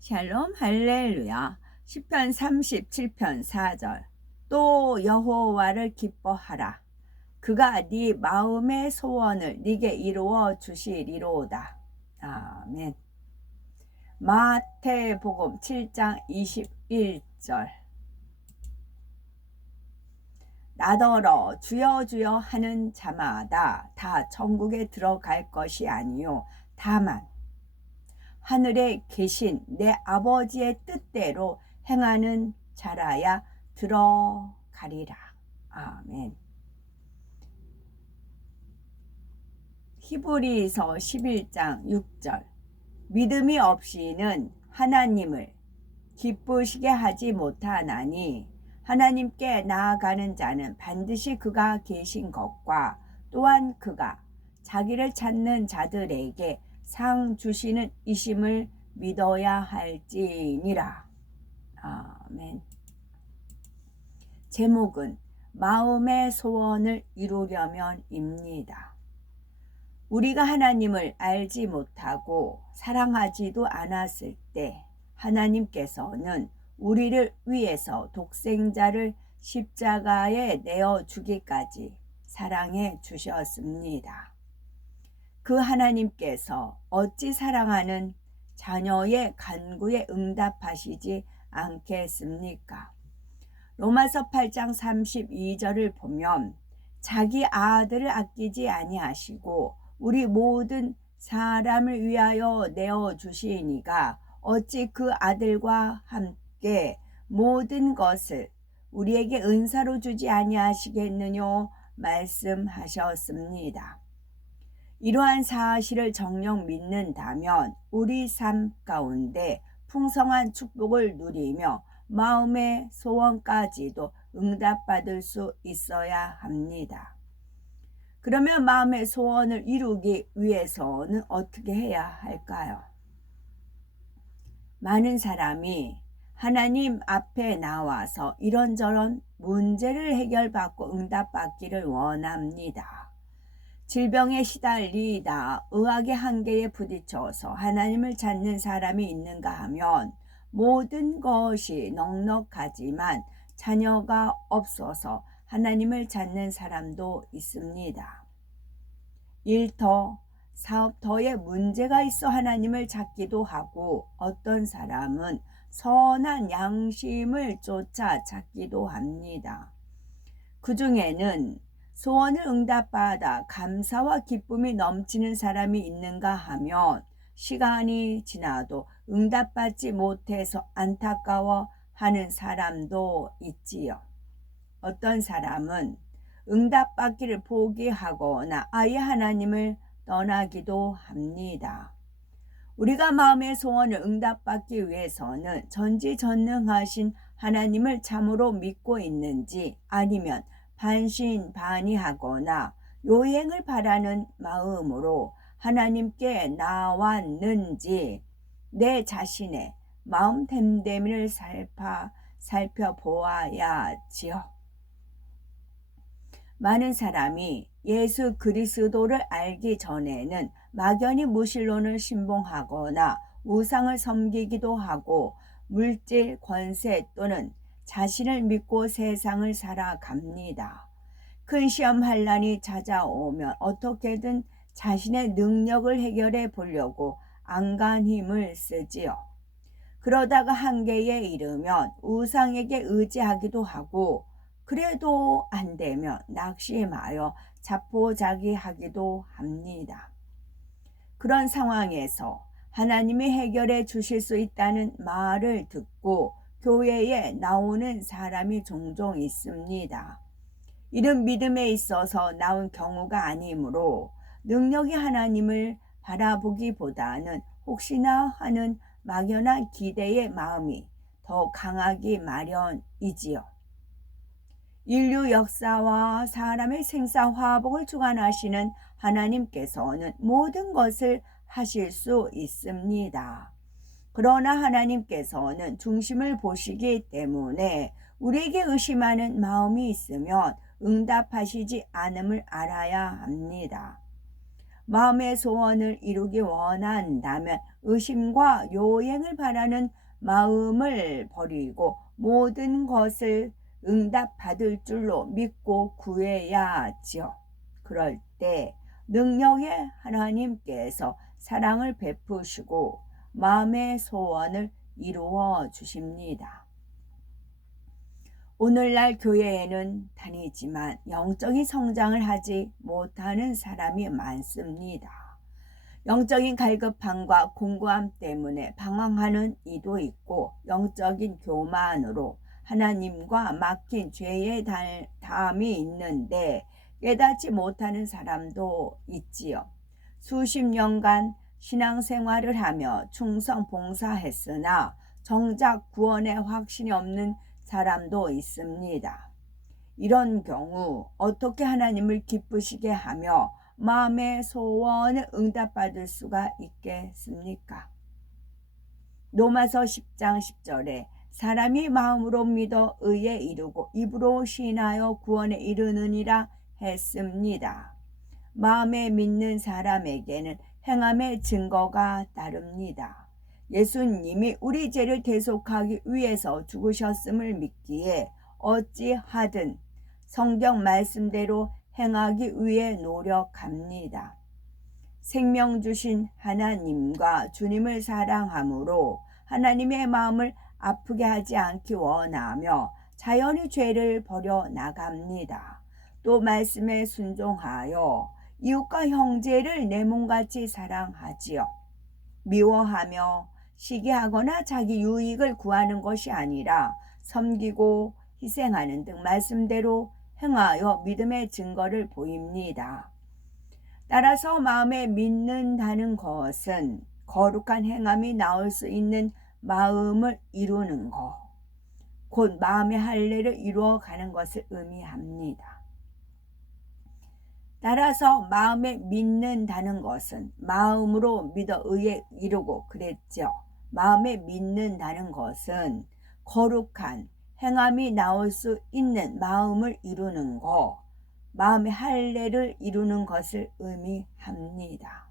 샬롬 할렐루야. 시편 37편 4절. 또 여호와를 기뻐하라. 그가 네 마음의 소원을 네게 이루어 주시리로다. 아멘. 마태복음 7장 21절. 나더러 주여 주여 하는 자마다 다 천국에 들어갈 것이 아니요 다만 하늘에 계신 내 아버지의 뜻대로 행하는 자라야 들어가리라. 아멘. 히브리서 11장 6절. 믿음이 없이는 하나님을 기쁘시게 하지 못하나니 하나님께 나아가는 자는 반드시 그가 계신 것과 또한 그가 자기를 찾는 자들에게 상 주시는 이심을 믿어야 할지니라. 아멘. 제목은 마음의 소원을 이루려면입니다. 우리가 하나님을 알지 못하고 사랑하지도 않았을 때 하나님께서는 우리를 위해서 독생자를 십자가에 내어 주기까지 사랑해 주셨습니다. 그 하나님께서 어찌 사랑하는 자녀의 간구에 응답하시지 않겠습니까? 로마서 8장 32절을 보면 자기 아들을 아끼지 아니하시고 우리 모든 사람을 위하여 내어주시니가 어찌 그 아들과 함께 모든 것을 우리에게 은사로 주지 아니하시겠느냐 말씀하셨습니다. 이러한 사실을 정녕 믿는다면 우리 삶 가운데 풍성한 축복을 누리며 마음의 소원까지도 응답받을 수 있어야 합니다. 그러면 마음의 소원을 이루기 위해서는 어떻게 해야 할까요? 많은 사람이 하나님 앞에 나와서 이런저런 문제를 해결받고 응답받기를 원합니다. 질병에 시달리다 의학의 한계에 부딪혀서 하나님을 찾는 사람이 있는가 하면 모든 것이 넉넉하지만 자녀가 없어서 하나님을 찾는 사람도 있습니다. 일터, 사업터에 문제가 있어 하나님을 찾기도 하고 어떤 사람은 선한 양심을 쫓아 찾기도 합니다. 그 중에는 소원을 응답받아 감사와 기쁨이 넘치는 사람이 있는가 하면 시간이 지나도 응답받지 못해서 안타까워하는 사람도 있지요. 어떤 사람은 응답받기를 포기하거나 아예 하나님을 떠나기도 합니다. 우리가 마음의 소원을 응답받기 위해서는 전지전능하신 하나님을 참으로 믿고 있는지 아니면 반신반의하거나 요행을 바라는 마음으로 하나님께 나왔는지 내 자신의 마음 됨됨이를 살펴보아야지요. 많은 사람이 예수 그리스도를 알기 전에는 막연히 무신론을 신봉하거나 우상을 섬기기도 하고 물질, 권세 또는 자신을 믿고 세상을 살아갑니다. 큰 시험 환난이 찾아오면 어떻게든 자신의 능력을 해결해 보려고 안간 힘을 쓰지요. 그러다가 한계에 이르면 우상에게 의지하기도 하고 그래도 안 되면 낙심하여 자포자기하기도 합니다. 그런 상황에서 하나님이 해결해 주실 수 있다는 말을 듣고 교회에 나오는 사람이 종종 있습니다. 이런 믿음에 있어서 나온 경우가 아니므로 능력이 하나님을 바라보기보다는 혹시나 하는 막연한 기대의 마음이 더 강하기 마련이지요. 인류 역사와 사람의 생사화복을 주관하시는 하나님께서는 모든 것을 하실 수 있습니다. 그러나 하나님께서는 중심을 보시기 때문에 우리에게 의심하는 마음이 있으면 응답하시지 않음을 알아야 합니다. 마음의 소원을 이루기 원한다면 의심과 요행을 바라는 마음을 버리고 모든 것을 응답받을 줄로 믿고 구해야 하지요. 그럴 때 능력의 하나님께서 사랑을 베푸시고 마음의 소원을 이루어 주십니다. 오늘날 교회에는 다니지만 영적인 성장을 하지 못하는 사람이 많습니다. 영적인 갈급함과 공고함 때문에 방황하는 이도 있고 영적인 교만으로 하나님과 막힌 죄의 담이 있는데 깨닫지 못하는 사람도 있지요. 수십 년간 신앙생활을 하며 충성 봉사했으나 정작 구원의 확신이 없는 사람도 있습니다. 이런 경우 어떻게 하나님을 기쁘시게 하며 마음의 소원을 응답받을 수가 있겠습니까? 로마서 10장 10절에 사람이 마음으로 믿어 의에 이르고 입으로 시인하여 구원에 이르느니라 했습니다. 마음에 믿는 사람에게는 행함의 증거가 따릅니다. 예수님이 우리 죄를 대속하기 위해서 죽으셨음을 믿기에 어찌하든 성경 말씀대로 행하기 위해 노력합니다. 생명 주신 하나님과 주님을 사랑함으로 하나님의 마음을 아프게 하지 않기 원하며 자연히 죄를 버려 나갑니다. 또 말씀에 순종하여 이웃과 형제를 내 몸같이 사랑하지요. 미워하며 시기하거나 자기 유익을 구하는 것이 아니라 섬기고 희생하는 등 말씀대로 행하여 믿음의 증거를 보입니다. 따라서 마음에 믿는다는 것은 거룩한 행함이 나올 수 있는 마음을 이루는 것, 곧 마음의 할례를 이루어가는 것을 의미합니다. 따라서 마음에 믿는다는 것은 마음으로 믿어 의에 이루고 그랬죠. 마음에 믿는다는 것은 거룩한 행함이 나올 수 있는 마음을 이루는 것, 마음의 할례를 이루는 것을 의미합니다.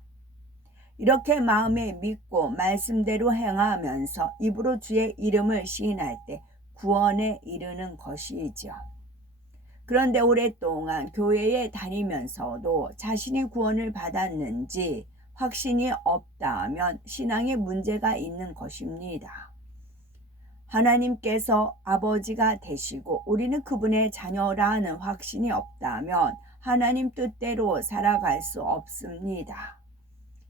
이렇게 마음에 믿고 말씀대로 행하면서 입으로 주의 이름을 시인할 때 구원에 이르는 것이죠. 그런데 오랫동안 교회에 다니면서도 자신이 구원을 받았는지 확신이 없다면 신앙에 문제가 있는 것입니다. 하나님께서 아버지가 되시고 우리는 그분의 자녀라는 확신이 없다면 하나님 뜻대로 살아갈 수 없습니다.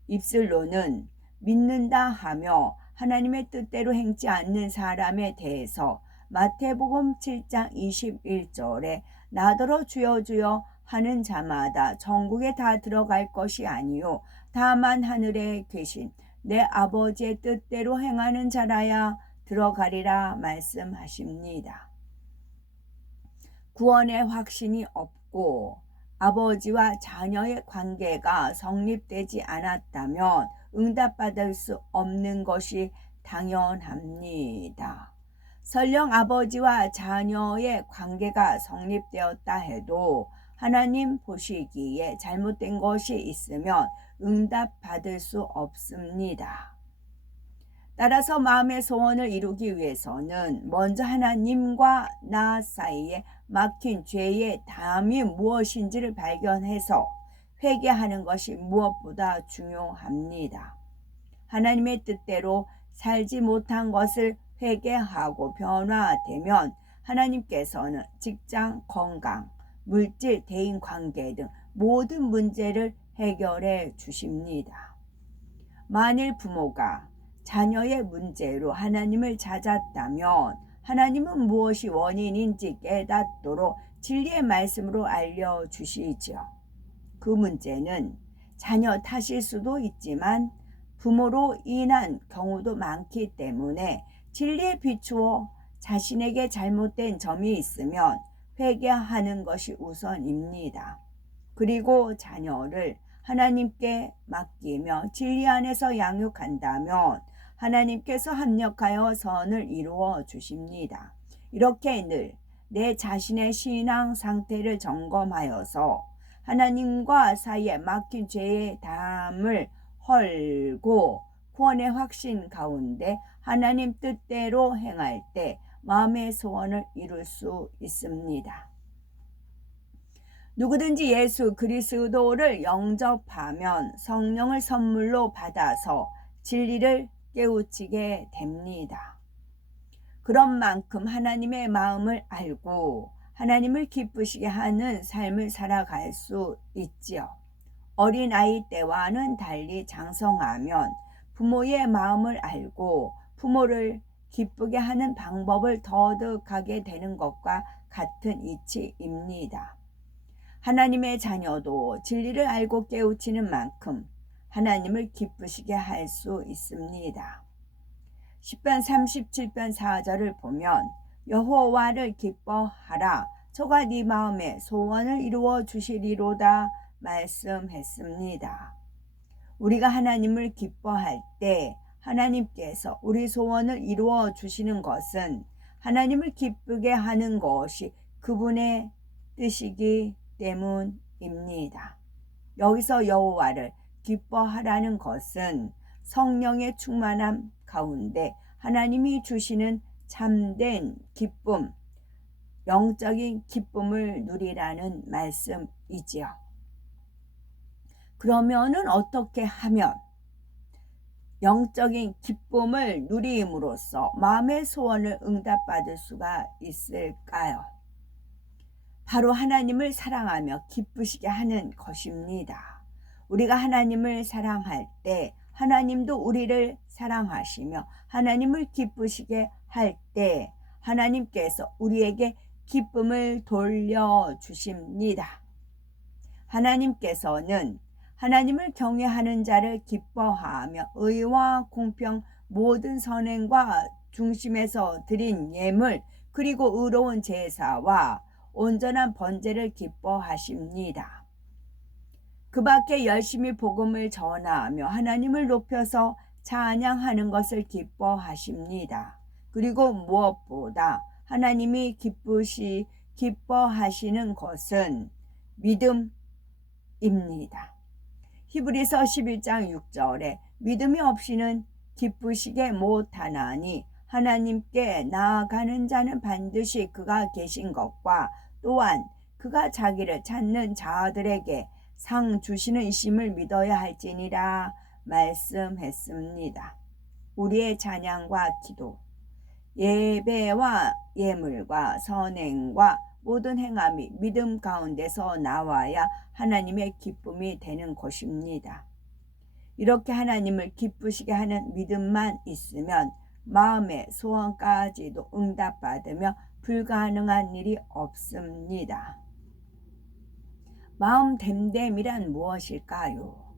입술로는 믿는다 하며 하나님의 뜻대로 행치 않는 사람에 대해서 마태복음 7장 21절에 나더러 주여 주여 하는 자마다 천국에 다 들어갈 것이 아니요 다만 하늘에 계신 내 아버지의 뜻대로 행하는 자라야 들어가리라 말씀하십니다. 구원의 확신이 없고 아버지와 자녀의 관계가 성립되지 않았다면 응답받을 수 없는 것이 당연합니다. 설령 아버지와 자녀의 관계가 성립되었다 해도 하나님 보시기에 잘못된 것이 있으면 응답받을 수 없습니다. 따라서 마음의 소원을 이루기 위해서는 먼저 하나님과 나 사이에 막힌 죄의 담이 무엇인지를 발견해서 회개하는 것이 무엇보다 중요합니다. 하나님의 뜻대로 살지 못한 것을 회개하고 변화되면 하나님께서는 직장, 건강, 물질, 대인관계 등 모든 문제를 해결해 주십니다. 만일 부모가 자녀의 문제로 하나님을 찾았다면 하나님은 무엇이 원인인지 깨닫도록 진리의 말씀으로 알려주시죠. 그 문제는 자녀 탓일 수도 있지만 부모로 인한 경우도 많기 때문에 진리에 비추어 자신에게 잘못된 점이 있으면 회개하는 것이 우선입니다. 그리고 자녀를 하나님께 맡기며 진리 안에서 양육한다면 하나님께서 합력하여 선을 이루어 주십니다. 이렇게 늘 내 자신의 신앙 상태를 점검하여서 하나님과 사이에 막힌 죄의 담을 헐고 구원의 확신 가운데 하나님 뜻대로 행할 때 마음의 소원을 이룰 수 있습니다. 누구든지 예수 그리스도를 영접하면 성령을 선물로 받아서 진리를 깨우치게 됩니다. 그런 만큼 하나님의 마음을 알고 하나님을 기쁘시게 하는 삶을 살아갈 수 있지요. 어린아이 때와는 달리 장성하면 부모의 마음을 알고 부모를 기쁘게 하는 방법을 터득하게 되는 것과 같은 이치입니다. 하나님의 자녀도 진리를 알고 깨우치는 만큼 하나님을 기쁘시게 할 수 있습니다. 10편 37편 4절을 보면 여호와를 기뻐하라 저가 네 마음의 소원을 이루어 주시리로다 말씀했습니다. 우리가 하나님을 기뻐할 때 하나님께서 우리 소원을 이루어 주시는 것은 하나님을 기쁘게 하는 것이 그분의 뜻이기 때문입니다. 여기서 여호와를 기뻐하라는 것은 성령의 충만함 가운데 하나님이 주시는 참된 기쁨, 영적인 기쁨을 누리라는 말씀이지요. 그러면은 어떻게 하면 영적인 기쁨을 누림으로써 마음의 소원을 응답받을 수가 있을까요? 바로 하나님을 사랑하며 기쁘시게 하는 것입니다. 우리가 하나님을 사랑할 때 하나님도 우리를 사랑하시며 하나님을 기쁘시게 할 때 하나님께서 우리에게 기쁨을 돌려주십니다. 하나님께서는 하나님을 경외하는 자를 기뻐하며 의와 공평 모든 선행과 중심에서 드린 예물 그리고 의로운 제사와 온전한 번제를 기뻐하십니다. 그 밖에 열심히 복음을 전하며 하나님을 높여서 찬양하는 것을 기뻐하십니다. 그리고 무엇보다 하나님이 기뻐하시는 것은 믿음입니다. 히브리서 11장 6절에 믿음이 없이는 기쁘시게 못하나니 하나님께 나아가는 자는 반드시 그가 계신 것과 또한 그가 자기를 찾는 자들에게 상 주시는 이심을 믿어야 할지니라 말씀했습니다. 우리의 찬양과 기도, 예배와 예물과 선행과 모든 행함이 믿음 가운데서 나와야 하나님의 기쁨이 되는 것입니다. 이렇게 하나님을 기쁘시게 하는 믿음만 있으면 마음의 소원까지도 응답받으며 불가능한 일이 없습니다. 마음 됨됨이란 무엇일까요?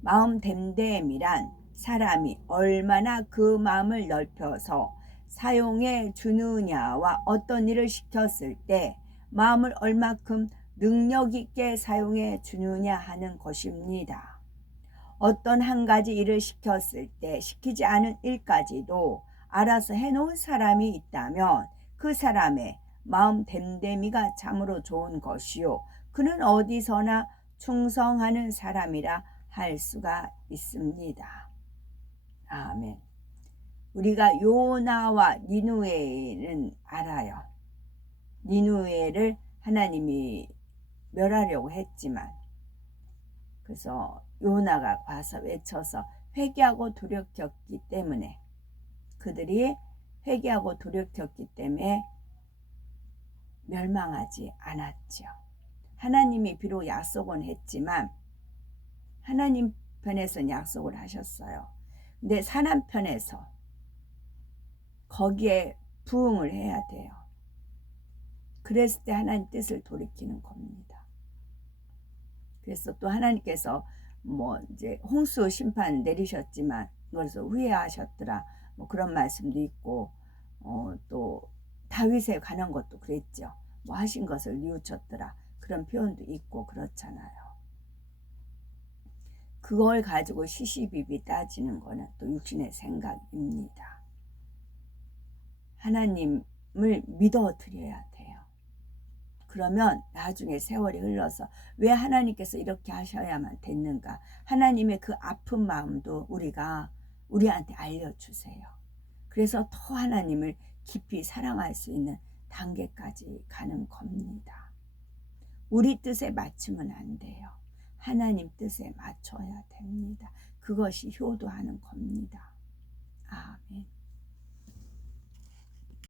마음 됨됨이란 사람이 얼마나 그 마음을 넓혀서 사용해 주느냐와 어떤 일을 시켰을 때 마음을 얼마큼 능력 있게 사용해 주느냐 하는 것입니다. 어떤 한 가지 일을 시켰을 때 시키지 않은 일까지도 알아서 해놓은 사람이 있다면 그 사람의 마음 됨됨이가 참으로 좋은 것이요 그는 어디서나 충성하는 사람이라 할 수가 있습니다. 아멘. 우리가 요나와 니느웨는 알아요. 니느웨를 하나님이 멸하려고 했지만 그래서 요나가 와서 외쳐서 회개하고 돌이켰기 때문에 그들이 회개하고 돌이켰기 때문에 멸망하지 않았죠. 하나님이 비록 약속은 했지만 하나님 편에서는 약속을 하셨어요. 근데 사람 편에서 거기에 부응을 해야 돼요. 그랬을 때 하나님 뜻을 돌이키는 겁니다. 그래서 또 하나님께서 이제 홍수 심판 내리셨지만 그래서 후회하셨더라. 그런 말씀도 있고 또 다윗에 관한 것도 그랬죠. 하신 것을 뉘우쳤더라. 그런 표현도 있고 그렇잖아요. 그걸 가지고 시시비비 따지는 거는 또 육신의 생각입니다. 하나님을 믿어드려야 돼요. 그러면 나중에 세월이 흘러서 왜 하나님께서 이렇게 하셔야만 됐는가? 하나님의 그 아픈 마음도 우리가 우리한테 알려주세요. 그래서 더 하나님을 깊이 사랑할 수 있는 단계까지 가는 겁니다. 우리 뜻에 맞추면 안 돼요. 하나님 뜻에 맞춰야 됩니다. 그것이 효도하는 겁니다. 아멘.